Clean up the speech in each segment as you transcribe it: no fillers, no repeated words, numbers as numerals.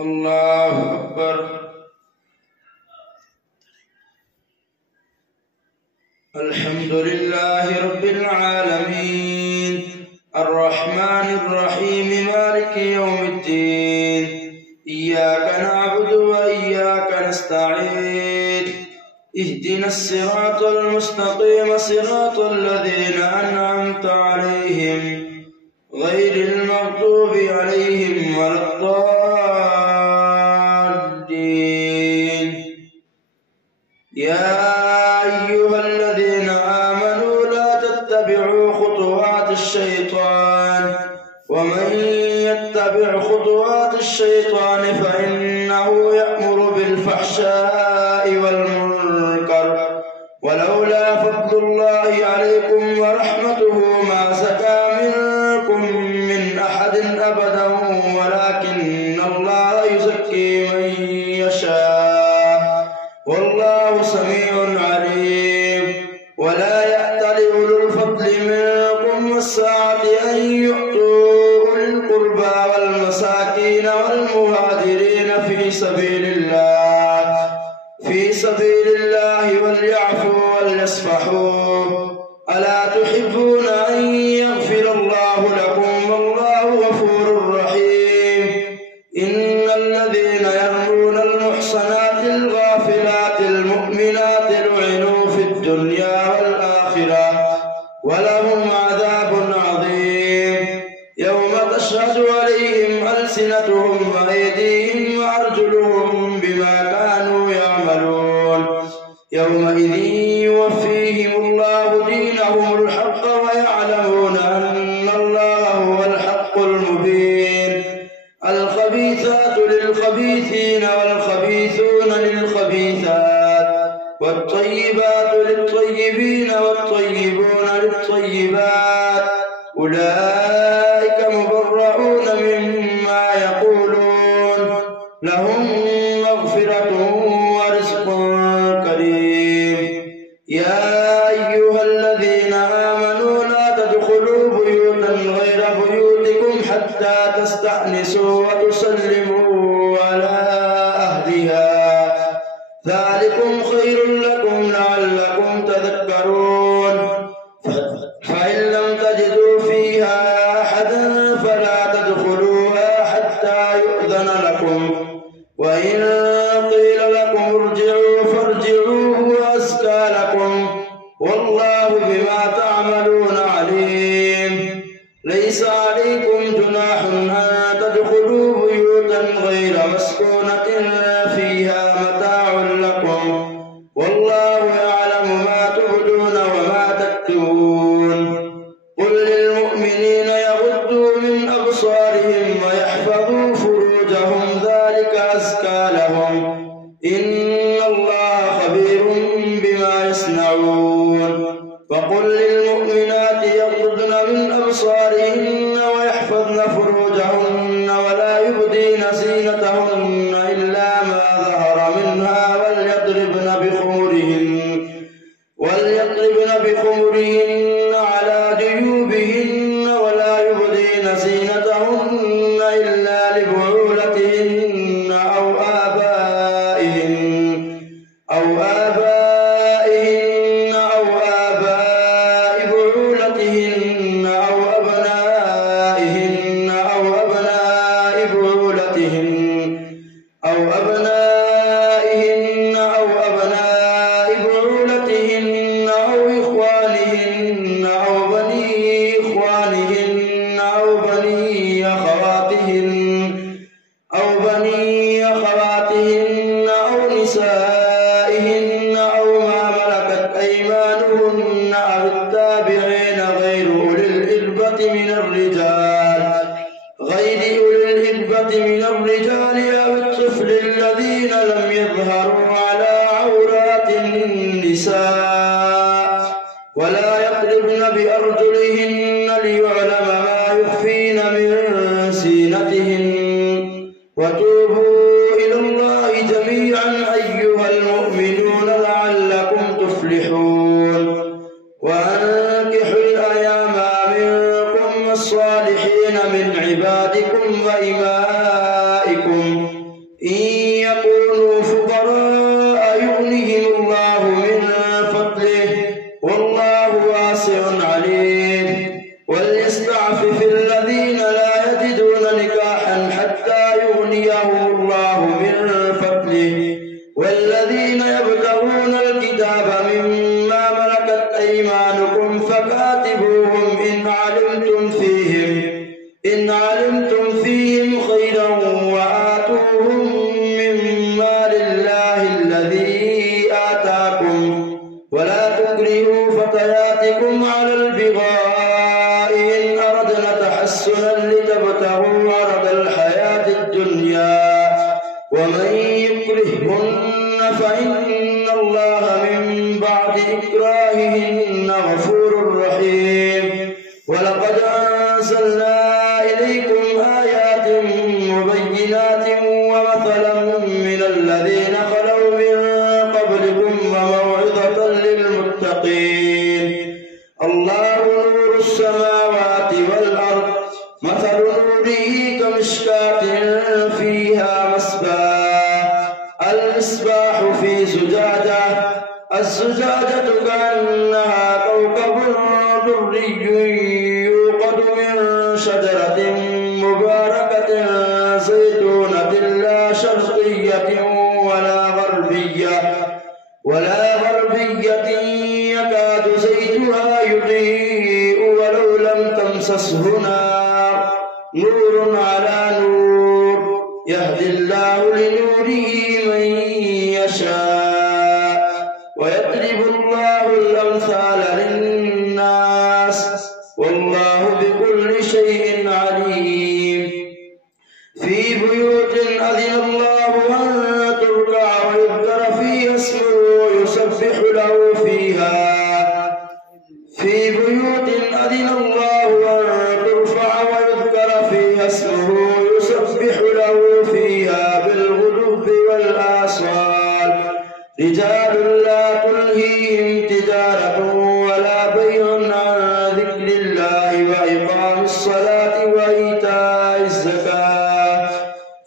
الله أكبر. الحمد لله رب العالمين الرحمن الرحيم مالك يوم الدين إياك نعبد وإياك نستعين اهدنا الصراط المستقيم صراط الذين أنعمت عليهم غير المغضوب عليهم ولا الضالين. يا أيها الذين آمنوا لا تتبعوا خطوات الشيطان ومن يتبع خطوات الشيطان فإنه يأمر بالفحشاء والمنكر ولولا فضل الله عليكم ورحمته ما زكى منكم من أحد أبدا ولكن الله يزكي من يشاء والله سميع عليم. ولا يأتل أولو الفضل منكم والسعة أن يؤتوا أولي القربى والمساكين والمهاجرين في سبيل الله وليعفوا وليصفحوا ألا تحبون أن يغفر الله لكم والله غفور رحيم. إن الذين يرمون المحصنات الغافلات المؤمنات لعنوا في الدنيا والآخرة ولهم عذاب عظيم يوم تشهد عليهم ألسنتهم وأيديهم وأرجلهم بما كانوا يعملون يومئذ يوفيهم الله دينهم الحق ويعلمون أن الله هو الحق المبين. الخبيثات للخبيثين والخبيثون للخبيثات والطيبات للطيبين والطيبون للطيبات أولئك مبرؤون مما يقولون لهم مغفرة ورزق كريم. يا أيها الذين آمنوا لا تدخلوا بيوتا غير بيوتكم حتى تستأنسوا وتسلموا على أهلها ذلكم خير لكم لعلكم تذكرون. فإن لم تجدوا فيها أحدا فلا تدخلوها حتى يؤذن لكم وإن قيل لكم ارجعوا فارجعوا هو أزكى لكم والله بما تعملون عليم. ليس عليكم جناح أن تدخلوا بيوتا غير مسكونة فيها متاع لكم والله يعلم ما تبدون وما تكتمون. قل للمؤمنين يغضوا من أبصارهم ويحفظوا فروجهم ذلك أزكى لهم إن الله خبير بما يصنعون. وقل للمؤمنات يغضضن من أبصارهن ويحفظن فروجهن ولا يبدين زينتهن إلا ما ظهر منها وليضربن بخمرهن على جيوبهن ولا يبدين زينتهن إلا لبعولتهن أو آبائهن أو آباء بعولتهن أو أبنائهن أو أبناء بعولتهن أو أبنائهن أو أبناء بعولتهن أو إخوانهن أو بني إخوانهن أو بني أخواتهن أو نسائهن أو ما ملكت أيمانهن أو التابعين غير أولي الإربة من الرجال أو الطفل الذين لم يظهروا على عورات النساء ولا يضربن بأرجلهن ليعلم ما يخفين من زينتهن. وتوبوا إلى الله جميعا أيها المؤمنون لعلكم تفلحون. وأنكحوا الأيام منكم والصالحين من عبادكم وإمائكم إن يكونوا فقراء يغنهم الله من فضله والله واسع عليم وليستعفف الذين لا يجدون نكاحا حتى يغنيهم الله من فضله والذين يبتغون الكتاب مما ملكت أيمانكم فكاتبوهم إن علمتم فيهم خيرا وآتوهم مما لله الذي آتاكم ولا تكرهوا فتياتكم على البغاء إن أردنا تحسنا لتبتغوا عرض الحياة الدنيا ومن يكرههن فإن الله من بعد إكراههن غفور رحيم ولقد أنزلنا إليكم آيات مبينات ومثلا من الذين خلوا من قبلكم وموعظة للمتقين الله نور السماوات والأرض مثل نوره كمشكاة فيها المصباح في زجاجة الزجاجة كأنها كوكب دري يوقد من شجرة مباركة زيتونة لا شرقية ولا غربية يكاد زيتها يضيء ولو لم تمسسه نور على نور يهدي الله لنوره من يشاء ويضرب الله الأمثال للناس والله بكل شيء عليم في بيوت أذن الله أن ترفع ويذكر فيها اسمه يسبح له فيها بالغدو والآصال رجال لا تلهيهم تجارة ولا بيع عن ذكر الله وإقام الصلاة وإيتاء الزكاة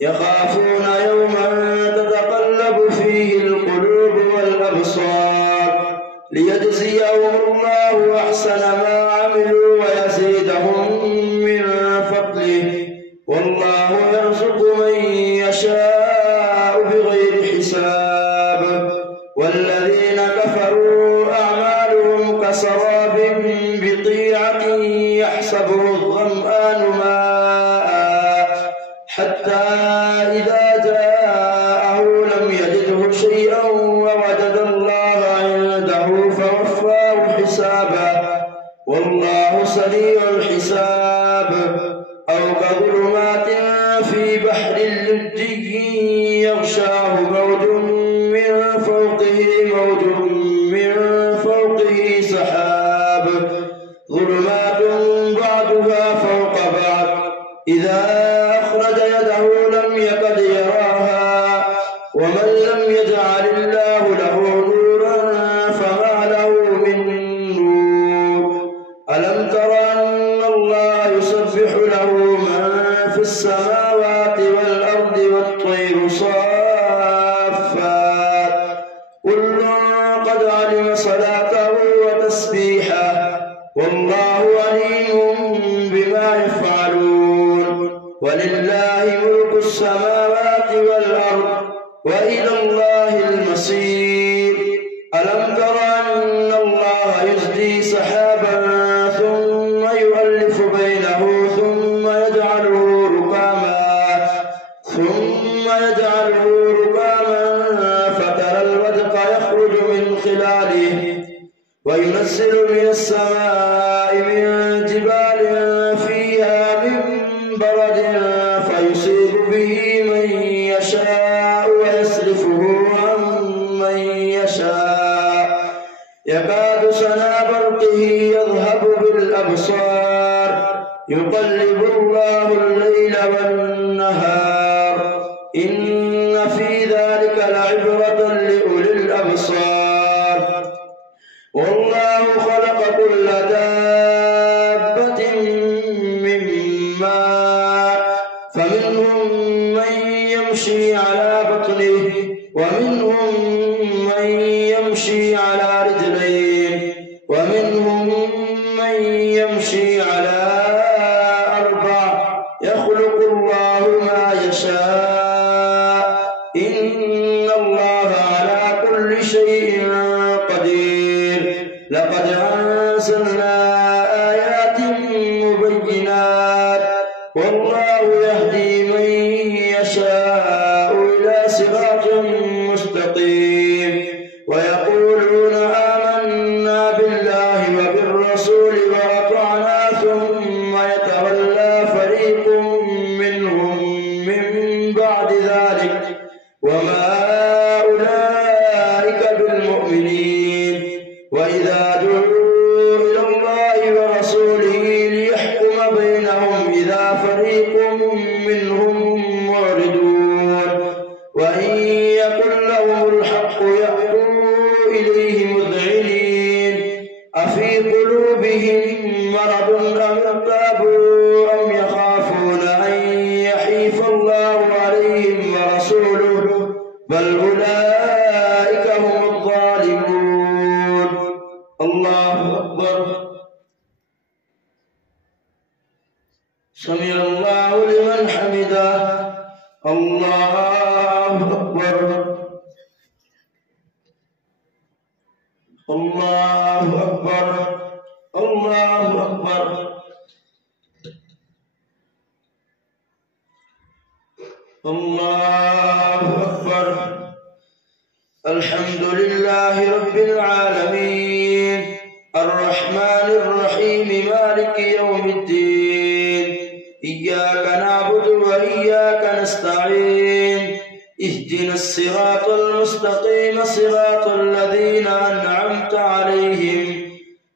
يخافون يوما تتقلب فيه القلوب والأبصار ليجزيهم الله أحسن ما عملوا ويزيدهم من فضله والله يرزق من يشاء بغير حساب والذين كفروا أعمالهم كسراب بقيعة يحسبه الظمآن ماء حتى إذا جاءه لم يجده شيئا ووجد الله عنده فوفاه حسابه والله سريع الحساب أو كظلمات في بحر لجي يغشاه موج من فوقه سحاب ظلمات بعضها فوق بعض إذا أخرج يده لم يكد يراها ومن لم يجعل الله له نورا فما له من نور ألم تر أن الله يسبح له من في السماوات والأرض والطير صافات كل قد علم صلاته وتسبيحه والله عليم بما يفعلون ولله ملك السماوات والأرض وإلى الله المصير ألم تر أن الله يزجي سحابا ثم يؤلف بينه ثم يجعله ركاما فترى الودق يخرج من خلاله وينزل من السماء من جبال فيها من برد فيصيب به من يشاء ويصرفه عن من يشاء يكاد سنا برقه يذهب بالأبصار يقلب الله الليل والنهار إن في ذلك لعبرة لأولي الأبصار والله خلق كل دابة من ماء فمنهم من يمشي على بطنه ومنهم من يمشي على رجلين ومنهم من يمشي على أربع يخلق الله ما يشاء إن الله على كل شيء قدير. لقد أنزلنا آيات مبينات والله يهدي من يشاء إلى صراط مستقيم. ويقولون آمنا بالله وبالرسول وأطعنا ثم يتولى فريق منهم من بعد ذلك وما أولئك بالمؤمنين. وإذا دعوا إلى الله ورسوله ليحكم بينهم إذا فريق منهم معرضون وإن يكن لهم الحق يأتوا إليه مذعنين أفي قلوبهم مرض أم ارتابوا أم يخافون أن يحيف الله عليهم ورسوله بل أولئك هم الظالمون. الله أكبر. سمع الله لمن حمده. الله أكبر. الله أكبر. الله أكبر. الله أكبر. الحمد لله رب العالمين الرحمن الرحيم مالك يوم الدين. إياك نعبد وإياك نستعين. اهدنا الصراط المستقيم صراط الذين أنعمت عليهم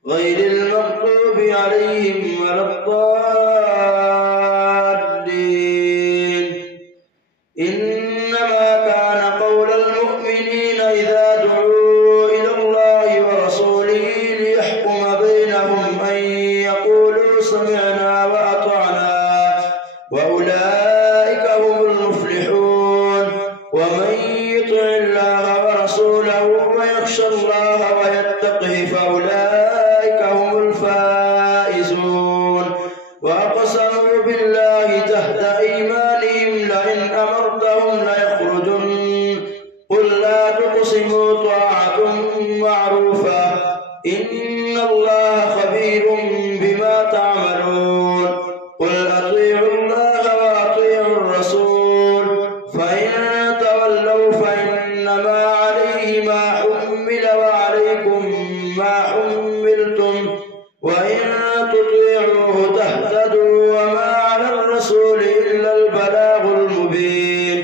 غير المغضوب عليهم ولا الضالين. إنما كان قول المؤمنين إذا دعوا إلى الله ورسوله ليحكم بينهم أن يقولوا سمعنا وأطعنا وأولئك هم المفلحون. ومن يطع الله ورسوله ويخشى الله ويتقه فأولئك هم الفائزون. وأقسموا بالله جهد أيمانهم لئن أمرتهم ليخرجن قل لا تقسموا طاعة معروفة إن الله خبير بما تعملون. قل أطيعوا الله وأطيعوا الرسول فإن تولوا فإنما عليه ما حمل وعليكم ما حملتم وإن تطيعوه تهتدوا وما على الرسول إلا البلاغ المبين.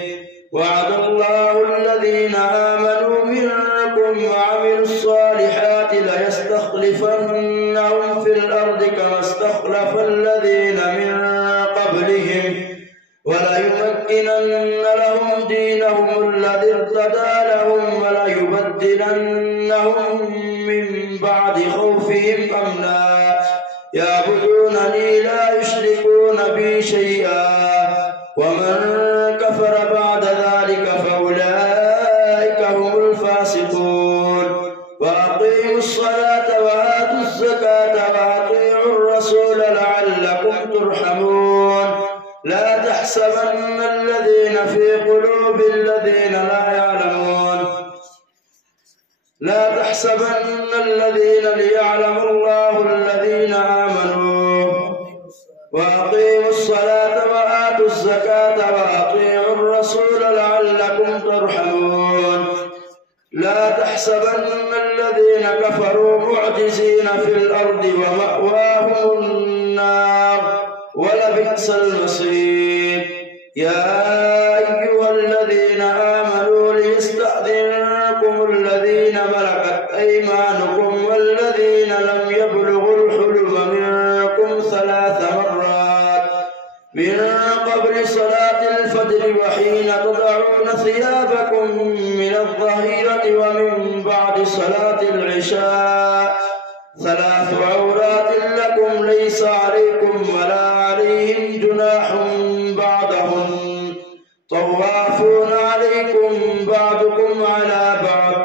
وعد الله الذين آمنوا منكم وعملوا الصالحات ليستخلفنهم في الأرض كما استخلف الذين من قبلهم وليمكنن لهم دينهم الذي ارتدى لهم وليبدلنهم من بعد خوفهم أمنا يعبدونني لا يشركون بي شيئا. ومن كفر بعد ذلك فأولئك هم الفاسقون. وأقيموا الصلاة وآتوا الزكاة وأطيعوا الرسول لعلكم ترحمون. لا تحسبن الذين في قلوب الذين لا يعلمون لا تحسبن الذين ليعلم الله الذين آمنوا وأقيموا الصلاة وآتوا الزكاة وأطيعوا الرسول لعلكم ترحمون. لا تحسبن الذين كفروا معجزين في الأرض ومأواهم النار ولبئس المصير. يا أيها الذين آمنوا ليستأذنكم الذين ملكت أيمانكم والذين لم يبلغوا الحلم منكم 3 مرات من قبل صلاة الفجر وحين تضعون ثيابكم من الظهيرة ومن بعد صلاة العشاء 3 عورات لكم ليس عليكم ولا عليهم جناح بعدهن لهن طوافون عليكم بعضكم على بعض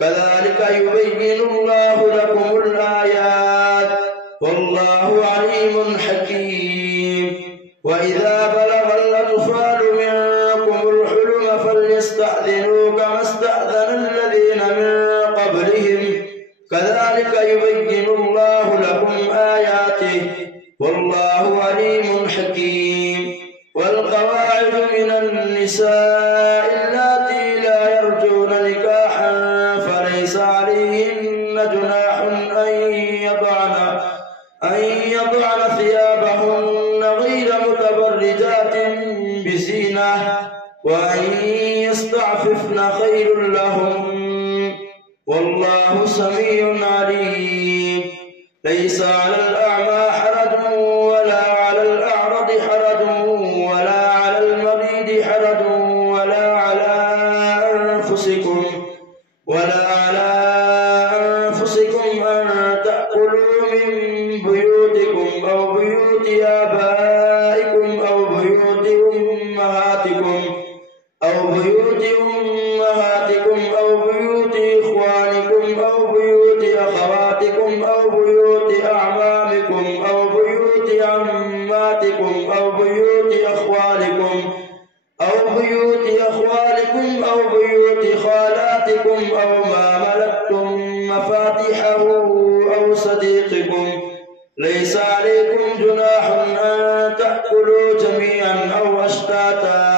كذلك يبين الله لكم الآيات والله عليم حكيم. وإذا بلغ الأطفال منكم الحلم فليستأذنوا كما استأذن الذين من قبلهم كذلك يبين الله لكم آياته والله عليم حكيم. والقواعد من النساء اللاتي لا يرجون نكاحا فليس عليهن جناح أن يضعن ثيابهن غير متبرجات بزينة وأن يستعففن خير لهم والله سميع عليم. ليس على الأعمى حرج ولا على الأعرج حرج ولا على المريض حرج ولا على أنفسكم أن تأكلوا من بيوتكم أو بيوت آبائكم أو بيوت أمهاتكم أو بيوت إخوانكم أو بيوت أخواتكم أو بيوت أعمامكم أو بيوت عماتكم أو بيوت أخوالكم أو بيوت خالاتكم أو ما ملكتم مفاتحه أو صديقكم. ليس عليكم جناح أن تأكلوا جميعا أو أشتاتا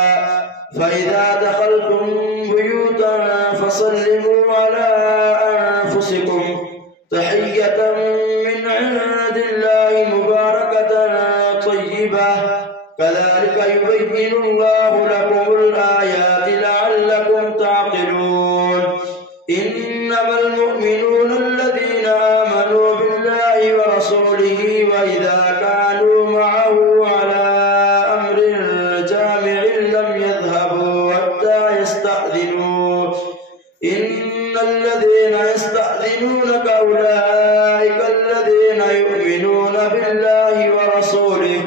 فإذا دخلتم بيوتا فسلموا على أنفسكم تحية من عند الله مباركة طيبة كذلك يبين الله لكم الآيات لعلكم تعقلون. إنما المؤمنون الذين آمنوا بالله ورسوله وإذا كانوا معه على أمر جامع لم يذهبوا حتى يستأذنوه إن الذين يستأذنونك أولئك الذين يؤمنون بالله ورسوله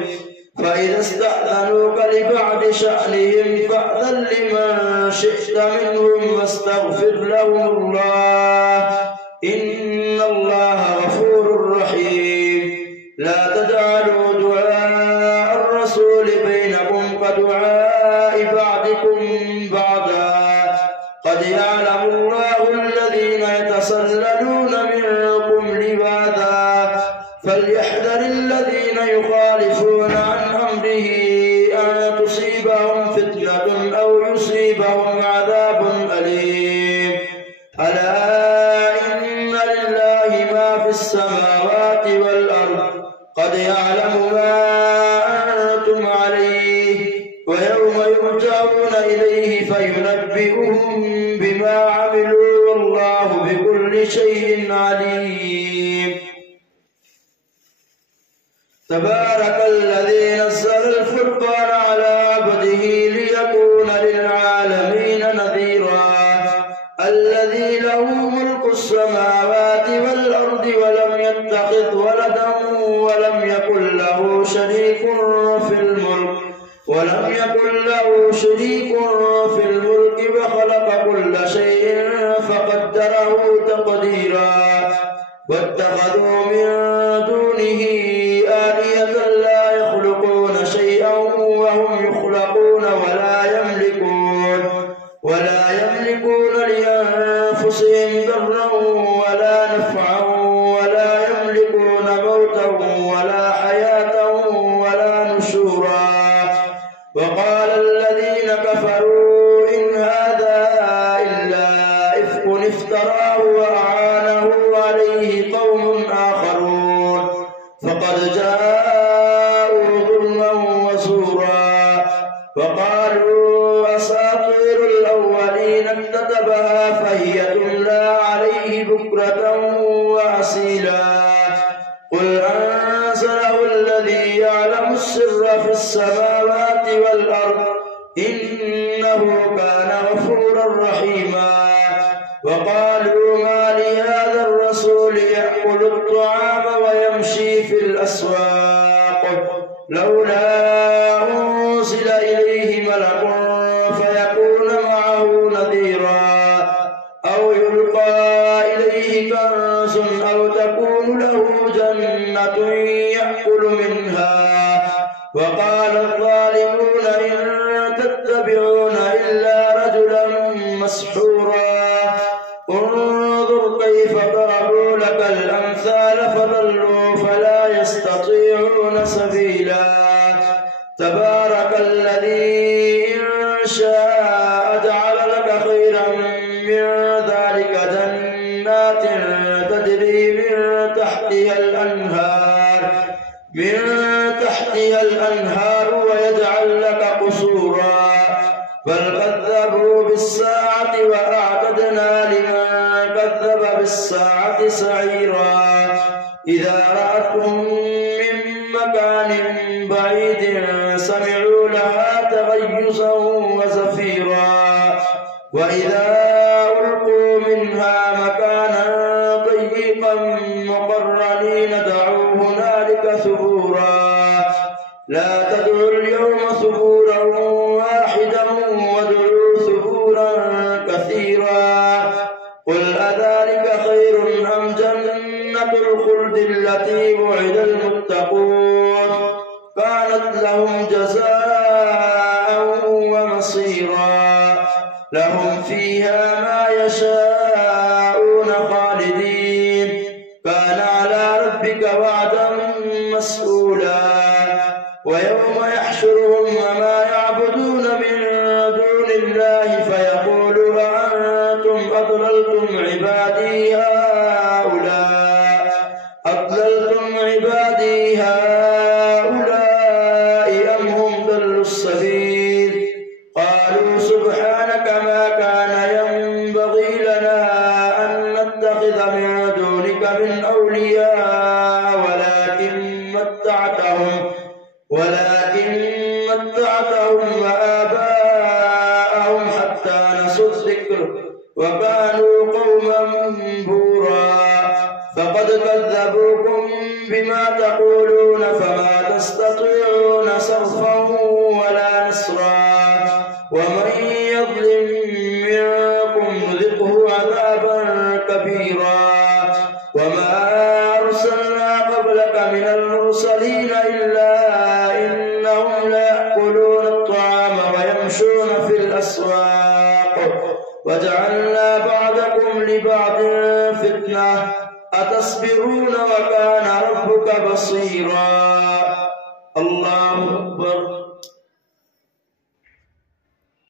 فإذا استأذنوك لبعض شأنهم فأذن لمن شئت منهم واستغفر لهم الله إن الله غفور رحيم. لا تجعلوا دعاء الرسول بينكم كدعاء بعضكم بعضا قد يعلم الله الذين يتسللون منكم لواذا فليحذر الذين يخالفون عن أمره أن تصيبهم فتنة أو يصيبهم عذاب أليم. ألا إن لله ما في السماوات والأرض قد يعلم ما أنتم عليه ويوم يرجعون إليه فينبئهم بما عملوا والله بكل شيء عليم. تبارك الذي نزل الفرقان على عبده ليكون للعالمين نذيرا الذي له ملك السماوات والأرض ولم يتخذ ولدا ولم يكن له شريك في الملك وخلق كل شيء فقدره تقديرا. واتخذوا من دونه آلهة لا يخلقون شيئا وهم يخلقون ولا يملكون لأنفسهم ضرا ولا نفعا ولا يملكون موتا ولا حياة ولا نشورا. وقال الذين كفروا إن هذا إلا إفك افتراه وأعانه عليه قوم آخرون فقد جاءوا ظلما وزورا. وقالوا أساطير الأولين اكتتبها فهي تملى عليه بكرة وأصيلا. قل أنزله الذي يعلم السر في السماوات والأرض إنه كان غفورا رحيما. وقالوا ما لهذا الرسول يأكل الطعام ويمشي في الأسواق لولا أنزل إليه ملك فيكون معه نذيرا أو يلقى إليه كنز أو تكون له جنة يأكل منها. وقال الظالمون إن تتبعون إلا رجلا مسحورا انظر كيف ضربوا لك الأمثال فضلوا فلا يستطيعون سبيلا. تبارك الذي إن شاء جعل لك خيرا من ذلك جنات تجري من تحتها الأنهار ويجعل لك قصورا. بل كذبوا بالساعة وأعتدنا لمن كذب بالساعة سعيرا. إذا رأتهم من مكان بعيد سمعوا لها تغيظا وزفيرا. وإذا ألقوا منها مكانا ضيقا مقرنين دعوا هنالك ثبورا. لا تدعوا اليوم ثبورا واحدا وادعوا ثبورا كثيرا. قل أذلك خير أم جنة الخلد التي وعد المتقون كانت لهم جزاء ومصيرا. لهم فيها ما يشاءون خالدين كان على ربك وعدا مسئولا. ويوم يحشرهم وما يعبدون من دون الله فيقول أأنتم أضللتم عبادي هؤلاء أم هم ضلوا السبيل. قالوا سبحانك ما كان ينبغي لنا أن نتخذ من دونك من أولياء ولكن متعتهم وآباءهم حتى نسوا الذكر وكانوا قوما بورا. فقد كذبوكم بما تقولون فما تستطيعون صرفا ولا نصرا. ومن يظلم منكم نذقه عذابا كبيرا. وما أرسلنا قبلك من المرسلين إلا إنهم ليأكلون الطعام ويمشون في الأسواق وجعلنا بعضكم لبعض فتنة أتصبرون وكان ربك بصيرا. الله أكبر.